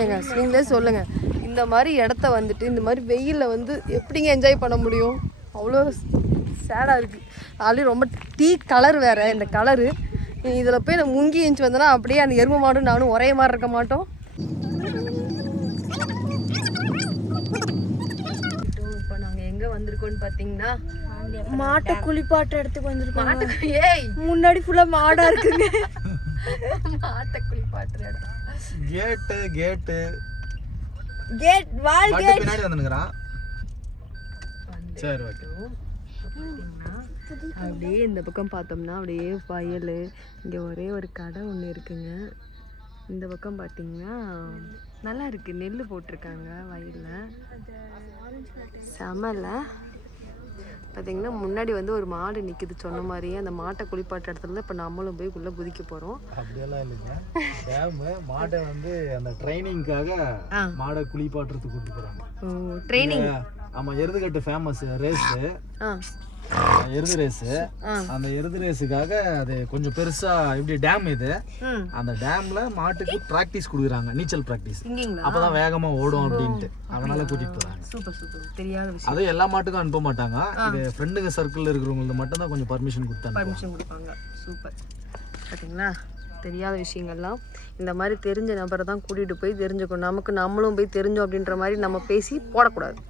ஏங்க நீங்களே சொல்லுங்கள், இந்த மாதிரி இடத்த வந்துட்டு இந்த மாதிரி வெயிலில் வந்து எப்படிங்க என்ஜாய் பண்ண முடியும்? அவ்வளோ சேடாக இருக்குது. ஆல்ரெடி ரொம்ப டீ கலர் வேறு இந்த கலரு. இதில் போய் நான் முங்கி எழுந்து வந்தேன்னா அப்படியே அந்த எருமை மாடும் நானும் ஒரே மாதிரி இருக்க மாட்டோம். இப்போ நாங்கள் எங்கே வந்திருக்கோன்னு பார்த்தீங்கன்னா மாட்டை குளிப்பாட்ட இடத்துக்கு வந்திருக்கோம். ஏய் முன்னாடி ஃபுல்லாக மாடாக இருக்குங்க. மாட்டை குளிப்பாட்டுற இடம். கேட் வால் கேட் பின்னாடி வந்துங்கறான். சரி ஓகே. அப்படியே இந்த பக்கம் பார்த்தோம்னா அப்படியே வயல், இங்கே ஒரே ஒரு கடை ஒன்று இருக்குங்க. இந்த பக்கம் பார்த்தீங்கன்னா நல்லா இருக்குது, நெல் போட்டிருக்காங்க வயலில், செமல. பார்த்தீங்கன்னா முன்னாடி வந்து ஒரு மாடு நிற்குது சொன்ன மாதிரியே. அந்த மாட்டை குளிப்பாட்ட இடத்துல இப்போ நம்மளும் போய் உள்ளே குதிக்க போகிறோம். அப்படியெல்லாம் இல்லைங்க, டேமு மாட்டை வந்து அந்த ட்ரைனிங்காக மாடை குளிப்பாட்டுறதுக்கு கூப்பிட்டு போகிறாங்க. ஓ ட்ரைனிங். ஆமாம், எருதுகட்டு ஃபேமஸ் ரேஸு, எருது ரேஸு. அந்த எருது ரேஸுக்காக அது கொஞ்சம் பெருசா இப்படி டேம் இது. அந்த டேம்ல மாட்டுக்கு பிராக்டிஸ் கொடுக்குறாங்க, நீச்சல் பிராக்டிஸ். அப்பதான் வேகமா ஓடும் அப்படின்ட்டு அதனால கூட்டிட்டு போறாங்க. Super super. தெரியாத விஷயம். அது எல்லா மாட்டுக்கும் அனுப்ப மாட்டாங்க, இது ஃப்ரெண்டுங்க சர்க்கிள்ல இருக்கிறவங்களுக்கு மட்டும் தான் கொஞ்சம் பர்மிஷன் கொடுப்பாங்க. சூப்பர். பாத்தீங்களா, தெரியாத விஷயங்கள்லாம் இந்த மாதிரி தெரிஞ்ச நபரை தான் கூட்டிட்டு போய் தெரிஞ்சுக்கணும். நமக்கு நம்மளும் போய் தெரிஞ்சோம் அப்படின்ற மாதிரி நம்ம பேசி போடக்கூடாது.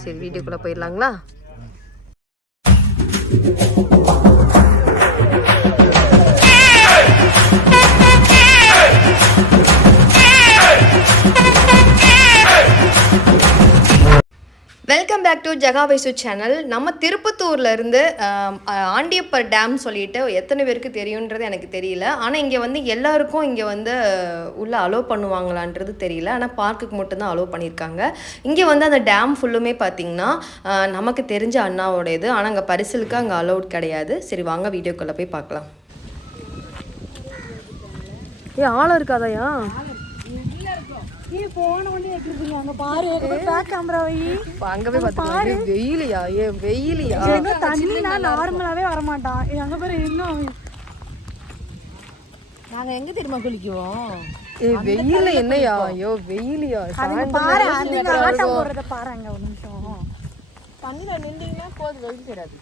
சரி, வீடியோக்குள்ள போயிடலாங்களா? Welcome back to Jaga Vaisu channel. நம்ம திருப்பத்தூர்லேருந்து ஆண்டியப்பர் டேம் சொல்லிட்டு எத்தனை பேருக்கு தெரியுன்றது எனக்கு தெரியல. ஆனால் இங்கே வந்து எல்லாருக்கும் இங்கே வந்து உள்ளே அலோவ் பண்ணுவாங்களான்றது தெரியல. ஆனால் பார்க்குக்கு மட்டும்தான் அலோவ் பண்ணியிருக்காங்க. இங்கே வந்து அந்த டேம் ஃபுல்லுமே பார்த்திங்கன்னா நமக்கு தெரிஞ்ச அண்ணாவோட இது. ஆனால் அங்கே பரிசலுக்கு அங்கே அலோவுட் கிடையாது. சரி வாங்க வீடியோக்குள்ளே போய் பார்க்கலாம். ஆழம் இருக்காதையா? வெயிலியா? தண்ணினா நார்மலாவே வரமாட்டான். அங்க பாரு, இன்னும் நாங்க எங்க தெரியுமா குளிக்குவோம்? வெயில என்னையா? ஐயோ வெயிலியா? பாரு, அந்த ஆட்டம் போடுறத பாருங்க. ஒரு நிமிஷம் தண்ணியில நின்றீங்கன்னா போதும், வெயில் தெரியாது.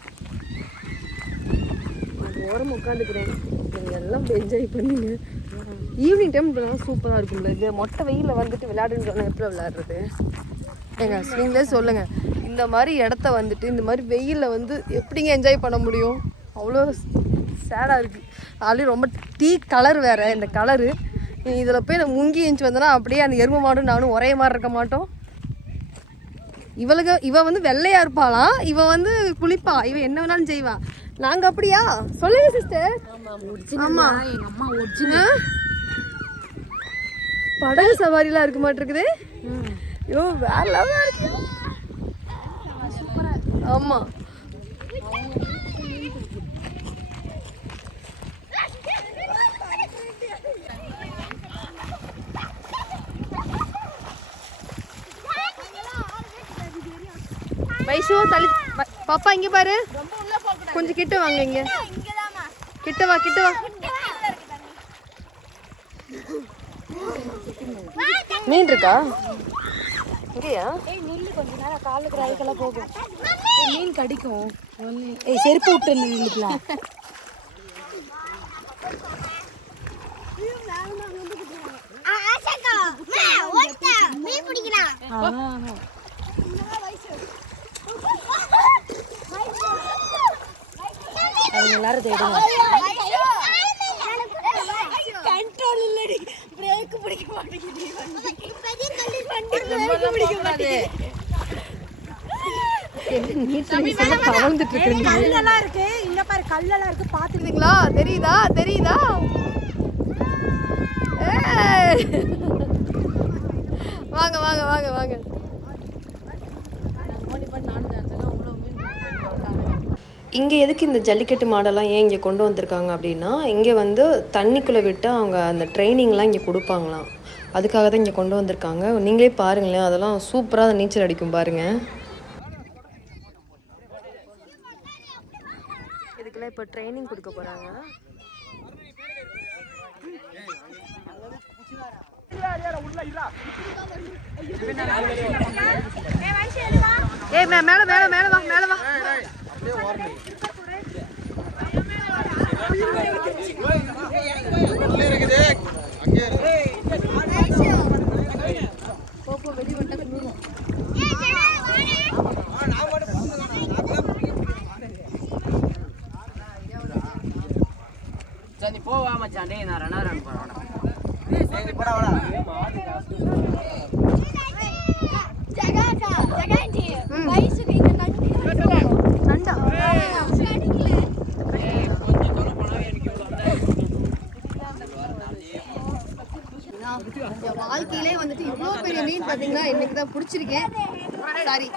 ஓரம் உட்காந்துக்கிறேன், எல்லாம் என்ஜாய் பண்ணுங்க. ஈவினிங் டைம் சூப்பராக இருக்கும்ல. இது மொட்டை வெயிலில் வந்துட்டு விளையாடுன்னு சொன்னால் எப்படி விளையாடுறது? ஏங்க நீங்களே சொல்லுங்கள், இந்த மாதிரி இடத்த வந்துட்டு இந்த மாதிரி வெயிலில் வந்து எப்படிங்க என்ஜாய் பண்ண முடியும்? அவ்வளோ சேடாக இருக்குது. ஆல்ரெடி ரொம்ப டீ கலர் வேறு இந்த கலரு. இதில் போய் நான் முங்கி எழுந்து வந்தேன்னா அப்படியே அந்த எருமை மாடும் நானும் ஒரே மாதிரி இருக்க மாட்டோம். இவ வந்து வெள்ளையாக இருப்பாளாம், இவ வந்து குளிப்பா, இவ என்ன வேணாலும் செய்வா. நாங்கள் அப்படியா? சொல்லுங்க சிஸ்டர். ஆமாம், எங்கள் அம்மா ஒரிஜினல் படகு சவாரிலாம் இருக்க மாட்டிருக்குது. ஐயோ வேற லெவலா இருக்கு. ஆமா, வைஷு தள்ளி பாப்பா இங்க பாரு, கொஞ்சம் கிட்ட வாங்க. இங்க கிட்ட வா, கிட்ட வா. மீன் இருக்கா இங்கயா? கொஞ்ச நேரம் காலுக்கு ரைக்கெல்லாம் போகும், மீன் கடிக்கும். செருப்பு விட்டு நின்றுக்கலாம். அவங்க எல்லாரும் தேடுங்க. கண்ட்ரோல் இல்லடி, பிரேக் பிடிக்க மாட்டேங்குது. கல்லெல்லாம் இருக்கு, இங்க பாரு கல்லெல்லாம் இருக்கு, பாத்துருக்கீங்களா? தெரியுதா? தெரியுதா? வாங்க வாங்க வாங்க வாங்க. இங்கே எதுக்கு இந்த ஜல்லிக்கட்டு மாடெல்லாம் ஏன் இங்கே கொண்டு வந்திருக்காங்க அப்படின்னா, இங்கே வந்து தண்ணிக்குள்ளே விட்டு அவங்க அந்த ட்ரைனிங்லாம் இங்கே கொடுப்பாங்களாம். அதுக்காக தான் இங்கே கொண்டு வந்திருக்காங்க. நீங்களே பாருங்களேன், அதெல்லாம் சூப்பராக நீச்சல் அடிக்கும் பாருங்கள். இதுக்கெல்லாம் இப்போ ட்ரைனிங் கொடுக்க போகிறாங்க. ஏய் மேல மேல மேல வா மேல வா. சரி போவா மச்சான். டேய் நான் ரன் போறேன். வாழ்க்கையிலே வந்துட்டு இவ்வளோ பெரிய மீன் பார்த்தீங்கன்னா இன்னைக்கு தான் பிடிச்சிருக்கேன். சாரி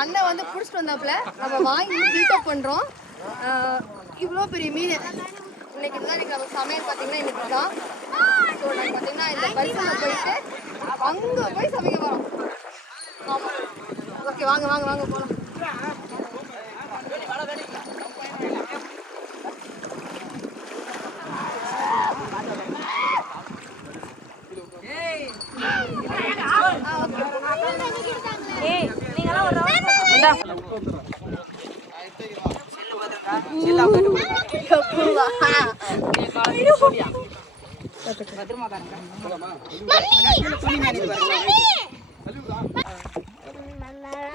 அண்ணன் வந்து பிடிச்சிட்டு வந்தாப்புல நம்ம வாங்கி ஹீட்டப் பண்ணுறோம். இவ்வளோ பெரிய மீன் இன்னைக்கு தான் நம்ம சமையல் பார்த்தீங்கன்னா இன்னைக்கு தான். ஸோ நாங்கள் பார்த்தீங்கன்னா இந்த பரிசலில் போயிட்டு அங்கே போய் சமைக்க போகிறோம். ஆமாம் ஓகே வாங்க வாங்க வாங்க போகலாம்.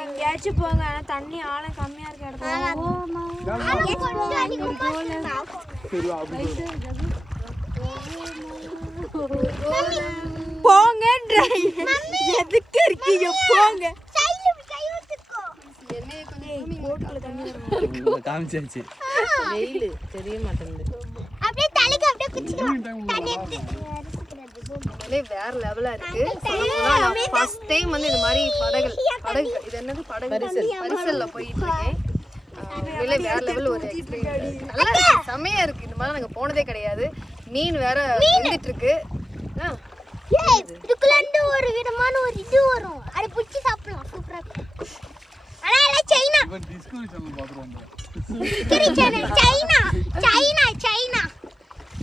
எங்கேயாச்சும் போங்க. ஆனா தண்ணி ஆழம் கம்மியா இருக்க இடத்துல போங்க. எதுக்கு இருக்கீங்க போங்க. காமிச்சாச்சு. வெயில் தெரிய மாட்டேங்குது. வேற லெவலா இருக்கு. ஃபர்ஸ்ட் டைம் வந்து இந்த மாதிரி படகு இது என்னது பரிசல்ல போயிட்டு இருக்கேன். வேற லெவல் ஒரு எக்ஸ்பீரியன்ஸ். நல்லா இருக்கு, செமையா இருக்கு. இந்த மாதிரி நாங்க போனதே கிடையாது. மீன் வேற வந்துட்டு இருக்கு. இதுக்குள்ள ஒரு விதமான ஒரு இது வரும். அதை பிடிச்சி சாப்பிடலாம். சூப்பரா இருக்கு. ஆனா எல்லாம் சைனா. இவன் டிஸ்கவரி சேனல் பாத்துறோம்.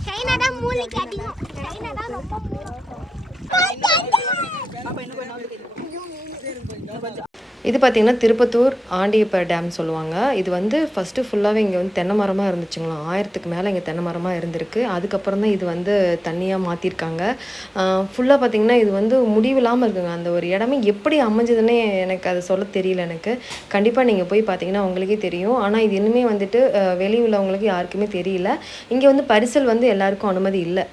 சைனா தான் மூளைக்கு அதிகம். சைனா தான் ரொம்ப இது பார்த்திங்கன்னா திருப்பத்தூர் ஆண்டியப்பர் டேம் சொல்லுவாங்க. இது வந்து ஃபஸ்ட்டு ஃபுல்லாகவே இங்கே வந்து தென்னை மரமாக இருந்துச்சுங்களாம். 1000க்கு மேலே இங்கே தென்னை மரமாக இருந்திருக்கு. அதுக்கப்புறம் தான் இது வந்து தண்ணியாக மாற்றிருக்காங்க. ஃபுல்லாக பார்த்திங்கன்னா இது வந்து முடிவில்லாமல் இருக்குங்க. அந்த ஒரு இடமே எப்படி அமைஞ்சதுன்னே எனக்கு அது சொல்ல தெரியல. எனக்கு கண்டிப்பாக நீங்கள் போய் பார்த்தீங்கன்னா உங்களுக்கே தெரியும். ஆனால் இது இன்னுமே வந்துட்டு வெளி உள்ளவங்களுக்கு யாருக்குமே தெரியல. இங்கே வந்து பரிசல் வந்து எல்லாருக்கும் அனுமதி இல்லை.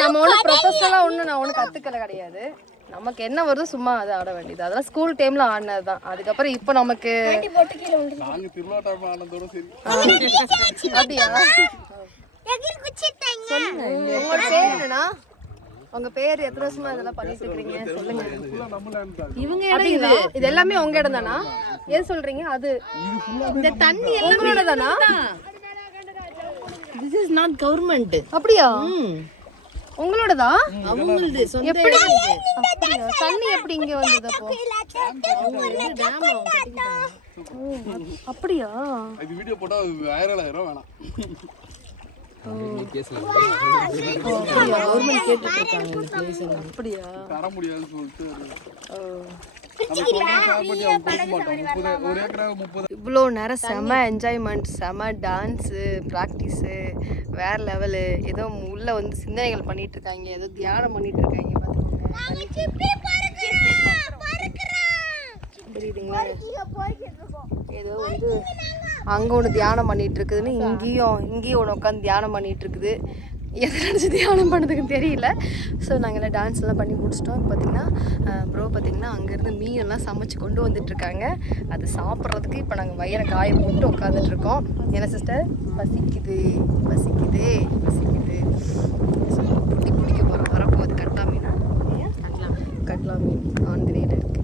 நம்ம ஒன்றும் ப்ரொஃபஷனலாக ஒன்றும் நான் ஒன்றும் கற்றுக்கல கிடையாது. நமக்கு என்ன வருதோ சும்மா அதை ஆட வேண்டியது. அதெல்லாம் ஸ்கூல் டைமில் ஆடினது தான். அதுக்கப்புறம் இப்போ நமக்கு அப்படியா? சொல்லுங்க உங்களோட பேர் என்னன்னா? உங்க பேர் எத்தனை வருஷமா இதெல்லாம் பண்ணிட்டு இருக்கீங்க சொல்லுங்க. இவங்க இடம் இது இது எல்லாமே உங்க இடம் தானா? ஏன் சொல்றீங்க? அது இந்த தண்ணி உங்களோட தானா? This is not government. அப்படியா? உங்களோடதா? அவங்களது சொந்த. எப்படி தண்ணி எப்படி இங்க வந்தது? அப்போ டேம் அவங்க கட்டிட்டாங்க. அப்படியா? இது வீடியோ போட்டா வைரல் ஆயிரும். வேணாம். கவர்மெண்ட் கேட்டுட்டு இருக்காங்க இந்த பிளேஸ் எல்லாம். அப்படியா? தர முடியாதுன்னு சொல்லிட்டு இவ்வளோ நேரம் செம என்ஜாய்மெண்ட், செம டான்ஸு, ப்ராக்டிஸு, வேறு லெவலு. ஏதோ உள்ளே வந்து சிந்தனைகள் பண்ணிகிட்டு இருக்காங்க, ஏதோ தியானம் பண்ணிகிட்டு இருக்காங்க. புரியுதுங்களா? ஏதோ வந்து அங்கே ஒன்று தியானம் பண்ணிகிட்டு இருக்குதுன்னு இங்கேயும் ஒன்று உட்காந்து தியானம் பண்ணிகிட்டு இருக்குது. எதை நினச்சி தியானம் பண்ணதுக்குன்னு தெரியல. ஸோ நாங்கள் எல்லாம் டான்ஸ் எல்லாம் பண்ணி முடிச்சிட்டோம். இப்போ பார்த்திங்கன்னா ப்ரோ பார்த்திங்கன்னா அங்கேருந்து மீனெல்லாம் சமைச்சு கொண்டு வந்துட்டுருக்காங்க. அது சாப்பிட்றதுக்கு இப்போ நாங்கள் வயிறை காய போட்டு உட்காந்துட்ருக்கோம். என்ன சிஸ்டர்? பசிக்குது பசிக்குது பசிக்குது. ஸோ பிடிக்க போகிறோம். வரப்போகுது கட்லா மீனா? கட்லா மீன் ஆந்திரையில் இருக்குது.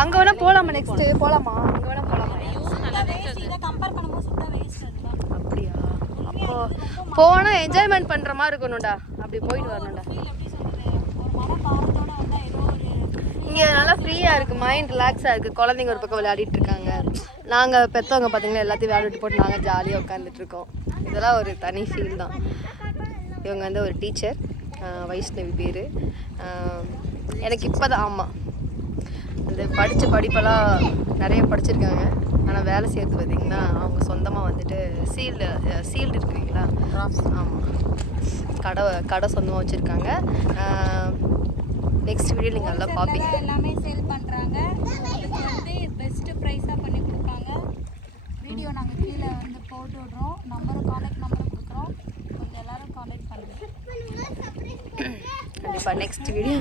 அங்கே வேணா போகலாமா? நெக்ஸ்ட்டு போகலாமா? அங்கே வேணா போகலாமா? அப்படியா? அப்போ போனால் என்ஜாய்மெண்ட் பண்ணுற மாதிரி இருக்கணும்டா. அப்படி போயிட்டு வரணும்டா. இங்கே நல்லா ஃப்ரீயாக இருக்குது, மைண்ட் ரிலாக்ஸாக இருக்குது. குழந்தைங்க ஒரு பக்கம் விளையாடிட்டு இருக்காங்க. நாங்கள் பெற்றவங்க பார்த்தீங்கன்னா எல்லாத்தையும் விளையாடிட்டு போட்டு நாங்கள் ஜாலியாக உட்காந்துட்ருக்கோம். இதெல்லாம் ஒரு தனி ஃபீல் தான். இவங்க வந்து ஒரு டீச்சர், வைஷ்ணவி பேர். எனக்கு இப்போ தான் ஆமாம் அந்த படித்த படிப்பெல்லாம் நிறைய படிச்சிருக்காங்க. ஆனால் வேலை செய்கிறது பார்த்திங்கன்னா அவங்க சொந்தமாக வந்துட்டு சீல்டு இருக்கிறீங்களா? ஆமாம், கடை சொந்தமாக வச்சுருக்காங்க. நெக்ஸ்ட் வீடியோ நீங்கள் நல்லா பார்ப்பீங்க. எல்லாமே சேல் பண்ணுறாங்க. உங்களுக்கு வந்து பெஸ்ட்டு ப்ரைஸாக பண்ணி கொடுப்பாங்க. வீடியோ நாங்கள் கீழே வந்து போட்டு விட்றோம். கான்டாக்ட் நம்பரை கொடுக்குறோம். கொஞ்சம் எல்லோரும் கான்டாக்ட் பண்ணுங்கள். கண்டிப்பாக நெக்ஸ்ட் வீடியோ.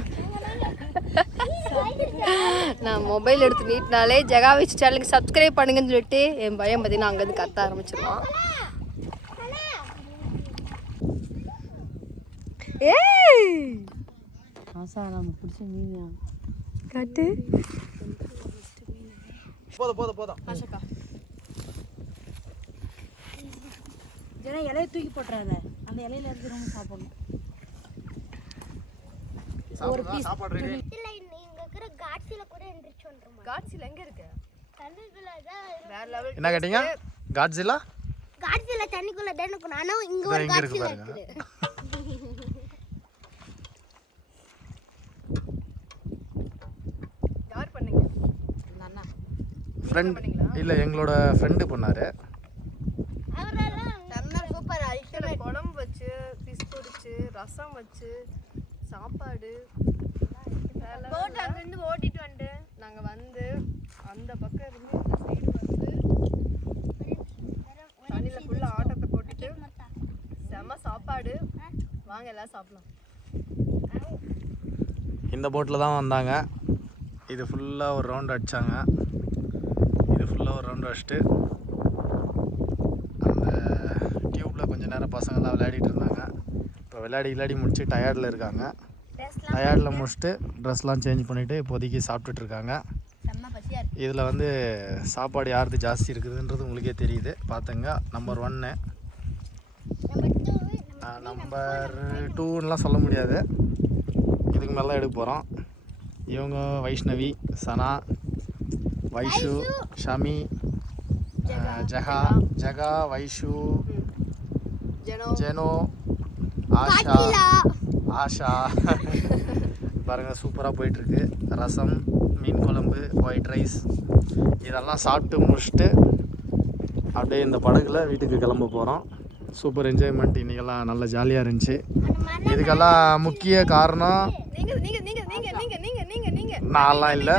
நான் மொபைல் எடுத்து நீட்டினாலே ஜெகா வைஷ் சேனலுக்கு சப்ஸ்கிரைப் பண்ணுங்கன்னு சொல்லிட்டு என் பையன் பார்த்தீங்கன்னா அங்கேருந்து கத்த ஆரம்பிச்சிருவான். ஏய் நம்ம பிடிச்ச மீனா காட்டு. போதும் ஏன்னா இலையை தூக்கி போட்டுறாத. அந்த இலையில இருந்து ரொம்ப சாப்பிடணும். ஒரு பீஸ் சாப்பாடு ரெடி. இல்ல இங்க இருக்கிற காட்சில கூட எந்திரச்சு வந்துருமா? காட்சில எங்க இருக்கு? தண்ணிக்குள்ள தான் வேற லெவல். என்ன கேட்டீங்க? காட்ஸிலா தண்ணிக்குள்ள தான் இருக்கும். ஆனா இங்க ஒரு காட்சில இருக்குது. யார் பண்ணீங்க? அண்ணா ஃப்ரெண்ட் இல்ல எங்களோட ஃப்ரெண்டு பண்ணாரு. அவரெல்லாம் நம்ம சூப்பர் அல்டிமேட். குழம்பு வச்சு, ஃபிஷ் பொரிச்சு, ரசம் வச்சு, சாப்பாடு போட்டு அங்கிருந்து ஓட்டிட்டு வந்து நாங்கள் வந்து அந்த பக்கம் இருந்து இந்த சைடு வந்து தண்ணியில் ஃபுல்லாக ஆட்டத்தை போட்டுட்டு செம்ம சாப்பாடு. வாங்க எல்லாம் சாப்பிடலாம். இந்த போட்டில் தான் வந்தாங்க. இது ஃபுல்லாக ஒரு ரவுண்ட் அடித்தாங்க. இது ஃபுல்லாக ஒரு ரவுண்ட் அடிச்சுட்டு அந்த டியூப்பில் கொஞ்சம் நேரம் பசங்கள்லாம் விளையாடிட்டு இருந்தாங்க. இப்போ விளையாடி முடிச்சு டயர்டில் இருக்காங்க. டயர்டில் முடிச்சுட்டு ட்ரெஸ்லாம் சேஞ்ச் பண்ணிவிட்டு இப்போதைக்கு சாப்பிட்டுட்ருக்காங்க. இதில் வந்து சாப்பாடு யாருது ஜாஸ்தி இருக்குதுன்றது உங்களுக்கே தெரியுது. பார்த்துங்க. நம்பர் 1, நம்பர் 2ன்னுலாம் சொல்ல முடியாது. இதுக்கு மேலே தான் எடுக்க போகிறோம். இவங்க வைஷ்ணவி, சனா, வைஷு, ஷமி, ஜெகா, வைஷு, ஜெனோ, ஆஷா பாருங்கள் சூப்பராக போயிட்டுருக்கு. ரசம், மீன் குழம்பு, ஒயிட் ரைஸ் இதெல்லாம் சாப்பிட்டு முடிச்சுட்டு அப்படியே இந்த படகுல வீட்டுக்கு கிளம்ப போகிறோம். Super enjoyment. இன்றைக்கெல்லாம் நல்ல ஜாலியாக இருந்துச்சு. இதுக்கெல்லாம் முக்கிய காரணம் நான்லாம் இல்லை,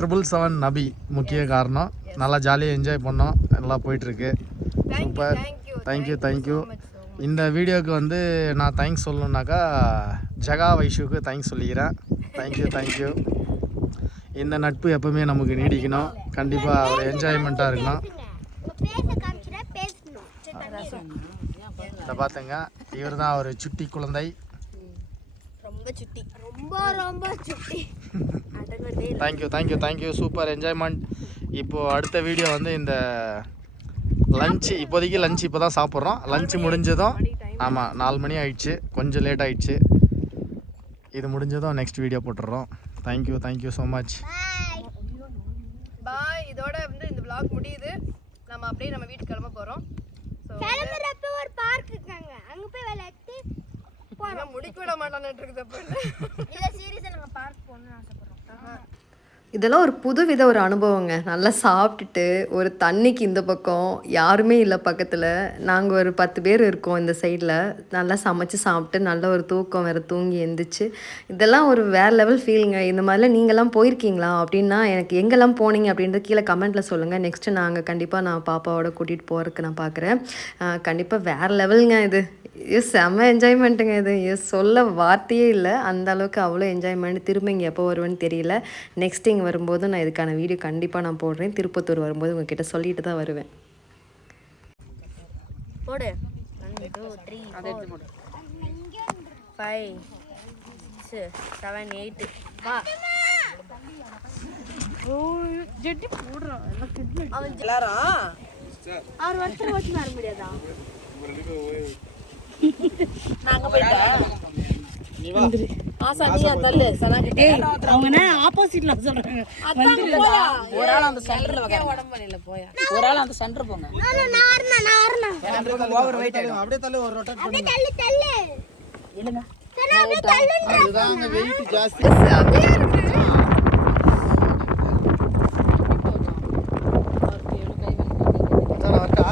777 நபி முக்கிய காரணம். நல்லா ஜாலியாக என்ஜாய் பண்ணோம். நல்லா போயிட்டுருக்கு. சூப்பர். தேங்க்யூ. இந்த வீடியோவுக்கு வந்து நான் தேங்க்ஸ் சொல்லணுன்னாக்கா ஜெகா வைஷுக்கு தேங்க்ஸ் சொல்லிக்கிறேன். தேங்க்யூ. இந்த நட்பு எப்பவுமே நமக்கு நீடிக்கணும். கண்டிப்பாக ஒரு என்ஜாய்மெண்ட்டாக இருக்கணும். இதை பார்த்துங்க. இவர் தான் ஒரு சுட்டி குழந்தை. ரொம்ப சுட்டி. தேங்க்யூ. Super enjoyment. இப்போது அடுத்த வீடியோ வந்து இந்த லஞ்சு, இப்போதைக்கு லஞ்சு இப்போ தான் சாப்பிட்றோம். லஞ்சு முடிஞ்சதும், ஆமாம் 4 மணி ஆயிடுச்சு, கொஞ்சம் லேட் ஆயிடுச்சு. இது முடிஞ்சதும் நெக்ஸ்ட் வீடியோ போட்டுடுறோம். Thank you so much. பாய். இதோட வந்து இந்த vlog முடியுது. நம்ம அப்படியே நம்ம வீட்டுக்கு கிளம்ப போகிறோம். கிளம்புறப்ப ஒரு பார்க் இருக்காங்க, அங்க போய் விளையாட்டு போகிறோம். முடிக்க விட மாட்டான்னு இருக்குது. அப்போ இல்லை சீரியஸாக நாங்கள் பார்க் போகணும்னு ஆசைப்படுறோம். இதெல்லாம் ஒரு புதுவித ஒரு அனுபவங்க. நல்லா சாப்பிட்டுட்டு ஒரு தண்ணிக்கு இந்த பக்கம் யாருமே இல்லை பக்கத்தில். நாங்கள் ஒரு 10 பேர் இருக்கோம் இந்த சைடில். நல்லா சமைச்சு சாப்பிட்டு நல்ல ஒரு தூக்கம் வேறு, தூங்கி எழுந்திரிச்சு. இதெல்லாம் ஒரு வேறு லெவல் ஃபீலுங்க. இந்த மாதிரிலாம் நீங்கள்லாம் போயிருக்கீங்களா அப்படின்னா எனக்கு எங்கெல்லாம் போனீங்க அப்படின்றது கீழே கமெண்ட்டில் சொல்லுங்கள். நெக்ஸ்ட்டு நான் கண்டிப்பாக பாப்பாவோட கூட்டிகிட்டு போகிறதுக்கு நான் பார்க்குறேன். கண்டிப்பாக வேறு லெவலுங்க இது. செம்ம என்ஜாய்மெண்ட்டுங்க இது. சொல்ல வார்த்தையே இல்லை. அந்த அளவுக்கு அவ்வளோ என்ஜாய்மெண்ட். திரும்ப இங்கே எப்போ வருவேன்னு தெரியல. நெக்ஸ்ட் இங்கே வரும்போது நான் இதுக்கான வீடியோ கண்டிப்பாக நான் போடுறேன். திருப்பத்தூர் வரும்போது உங்ககிட்ட சொல்லிட்டு தான் வருவேன். போடு. 2 3 அதை எடுத்து போடு 5 6 7 8 வா ஜெட்டி போடுறான் எல்லாரும் 6 வருஷம் வச்சு வர முடியாதா நாங்க போயிட்டா ஆசானியா தள்ளு சனாகிட்டே அவங்க ஆப்போசிட்ல சொல்றாங்க ஒரு ஆள் அந்த சென்டர்ல வைக்க உடம்புல போயா ஒரு ஆள் அந்த சென்டர் போங்க நான் ஓவர் வெயிட் ஆயிடும் அப்படியே தள்ளு ஒரு ரொட்டேட் அப்படியே தள்ளு தள்ளு இல்லங்க சனா அப்படியே தள்ளு அதுதான் அங்க வெயிட் ஜாஸ்தி அதான் வரட்டா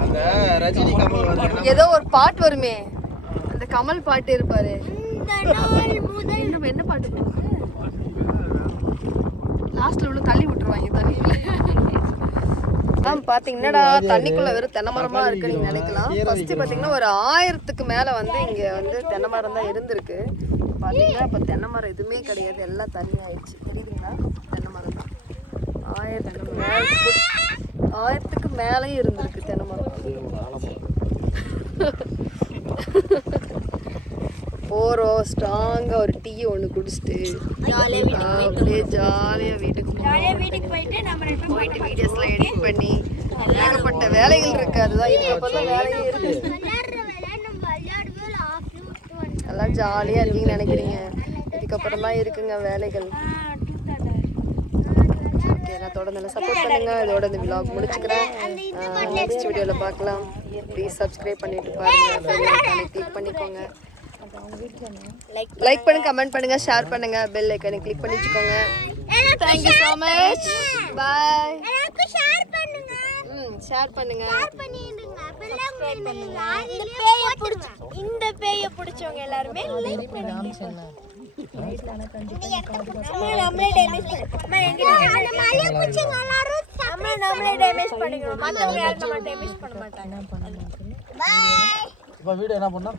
அந்த ரஜினி கமல் வந்து ஏதோ ஒரு பாட்டு வருமே அந்த கமல் பாட்டு இருப்பாரு இந்த நாள் முதல் என்ன பாட்டு லாஸ்ட்ல உள்ள தள்ளி விட்டுருவாங்க தண்ணிக்குள்ள பாத்தீங்கன்னா தண்ணிக்குள்ள வெறும் தென்னை மரமா இருக்கு நீங்க நினைக்கலாம் ஃபர்ஸ்ட் பாத்தீங்கன்னா ஒரு 1000க்கு மேல வந்து இங்க வந்து தென்னை மரம் தான் இருந்திருக்கு பாத்தீங்கன்னா இப்ப தென்னை மரம் எதுவுமே கிடையாது எல்லாம் தண்ணி ஆயிடுச்சு தெரியுதுங்களா தென்னை மரம் தான் 1000க்கு மேலே இருந்திருக்கு தென்னை மரம் போறோம் ஸ்ட்ராங்கா ஒரு டீ ஒன்று குடிச்சிட்டு அப்படியே ஜாலியா வீட்டுக்கு போயிட்டு நம்ம போயிட்டு வீடியோஸ்லாம் எடிட் பண்ணி ஏகப்பட்ட வேலைகள் இருக்கு அதுதான் இதுக்கப்புறம் வேலையே இருக்கு எல்லாம் ஜாலியா இருக்கீங்கன்னு நினைக்கிறீங்க இதுக்கப்புறம் தான் இருக்குங்க வேலைகள் ஓகே நான் தொடர்ந்து சப்போர்ட் பண்ணுங்க இதோட இந்த விலாக் முடிச்சுக்கிறேன் நெக்ஸ்ட் வீடியோல பார்க்கலாம் ப்ளீஸ் சப்ஸ்கிரைப் பண்ணிட்டு பாருங்க கிளிக் பண்ணிக்கோங்க லைக் பண்ணுங்க கமெண்ட் பண்ணுங்க ஷேர் பண்ணுங்க பெல் ஐகானை கிளிக் பண்ணி வச்சுக்கோங்க Thank you so much bye எனக்கு ஷேர் பண்ணுங்க ஷேர் பண்ணுங்க இந்த பேயை பிடிச்சவங்க எல்லாருமே லைக் பண்ணுங்க நம்மளே டேமேஜ் பண்ணிக்கிறோம் மத்தவங்க யாரும் நம்ம டேமேஜ் பண்ண மாட்டாங்க இப்போ வீடியோ என்ன பண்ணோம்